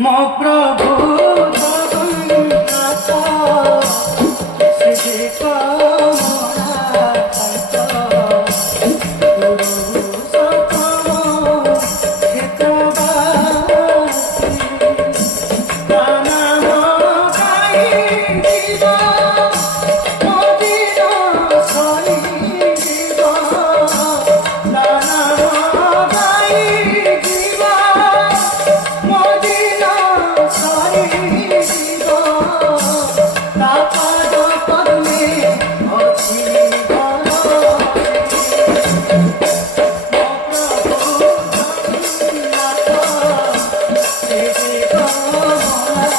ମୋ ପ୍ରଭୁ ଜଗନ୍ନାଥ ଶ୍ରୀ କମଳାକାନ୍ତ ପୁରୁଷୋତ୍ତମ କ୍ଷେତ୍ରବାସୀ ତା ନାମ ଗାଇ ଯିବ ମୋ ଦିନ ସରିଯିବ ତା ନାମ ଗାଇ ଯିବ ମୋ ଦିନ ସରିଯିବ ତା ପାଦ ପଦ୍ମେ ଅଛି ବଳ ମୋ ପ୍ରଭୁ ଜଗନ୍ନାଥ ଶ୍ରୀ କମଳାକାନ୍ତ